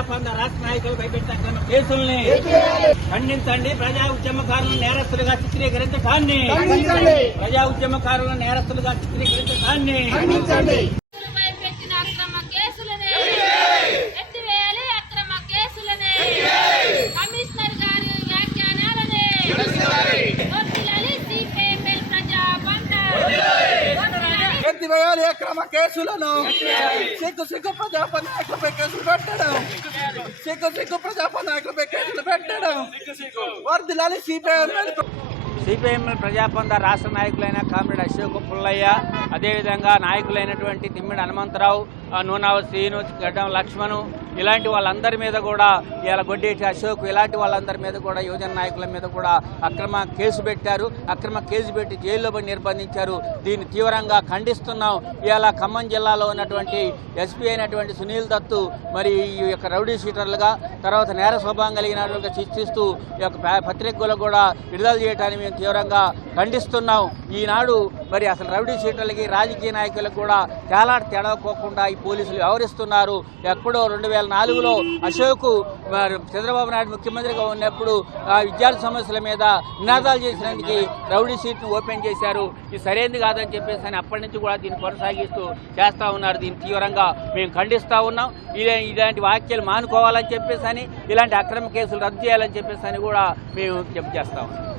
ప్రజాపంద రాష్ట్ర నాయకులు భయపెట్టిన కేసుల్ని ఖండించండి. ప్రజా ఉద్యమకారులను నేరస్తులుగా చిత్రీకరించడాన్ని ప్రజా ఉద్యమకారులను నేరస్తులుగా చిత్రీకరించడాన్ని ఎత్తివేయాలి అక్రమ కేసులను సిగ్గు సిగ్గు ప్రజాప నాయకులపై కేసులు పెట్టడం. సిగ్గు సిగ్గు ప్రజాప నాయకులపై కేసులు పెట్టడం. వర్దిలాలి సిపిఎం సిపిఎం ప్రజాపంద రాష్ట్ర నాయకులైన కామ్రేడ్ అశోక్ పుల్లయ్య అదేవిధంగా నాయకులైనటువంటి తిమ్మిడి హనుమంతరావు నూనావ శ్రీను గడ్డం లక్ష్మణు ఇలాంటి వాళ్ళందరి మీద కూడా ఇలా గొడ్డేటి అశోక్ ఇలాంటి వాళ్ళందరి మీద కూడా యువజన నాయకుల మీద కూడా అక్రమ కేసు పెట్టారు. అక్రమ కేసు పెట్టి జైల్లో పడి నిర్బంధించారు. దీన్ని తీవ్రంగా ఖండిస్తున్నాం. ఇలా ఖమ్మం జిల్లాలో ఉన్నటువంటి ఎస్పీ అయినటువంటి సునీల్ దత్తు మరి ఈ యొక్క రౌడీ షీటర్లుగా తర్వాత నేర స్వభావం కలిగినటువంటి శిక్షిస్తూ ఈ యొక్క పత్రికలు కూడా విడుదల చేయడానికి మేము తీవ్రంగా ఖండిస్తున్నాం. ఈనాడు మరి అసలు రౌడీ షీటర్లకి రాజకీయ నాయకులకు కూడా చాలా తేడాకోకుండా ఈ పోలీసులు వ్యవహరిస్తున్నారు. ఎప్పుడో రెండు వేల నాలుగులో అశోక్ చంద్రబాబు నాయుడు ముఖ్యమంత్రిగా ఉన్నప్పుడు ఆ విద్యార్థి సమస్యల మీద నినాదాలు చేసినందుకు రౌడీ షీట్ను ఓపెన్ చేశారు. ఇది సరైనది కాదని చెప్పేసి అని అప్పటి నుంచి కూడా దీన్ని కొనసాగిస్తూ చేస్తూ ఉన్నారు. దీన్ని తీవ్రంగా మేము ఖండిస్తూ ఉన్నాం. ఇలా ఇలాంటి వాక్యాలు మానుకోవాలని చెప్పేసి అని ఇలాంటి అక్రమ కేసులు రద్దు చేయాలని చెప్పేసి అని కూడా మేము చెప్పు చేస్తా ఉన్నాం.